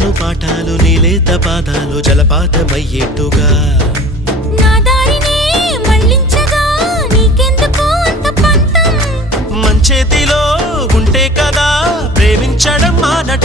చెబుతాను పాఠాలు నీలేత పాదాలు జలపాతమయ్యేట్టుగా నా దారినే మళ్ళించగా నీకెందుకు అంత పంతం మంచేతిలో ఉంటే కదా ప్రేమించడం మానటం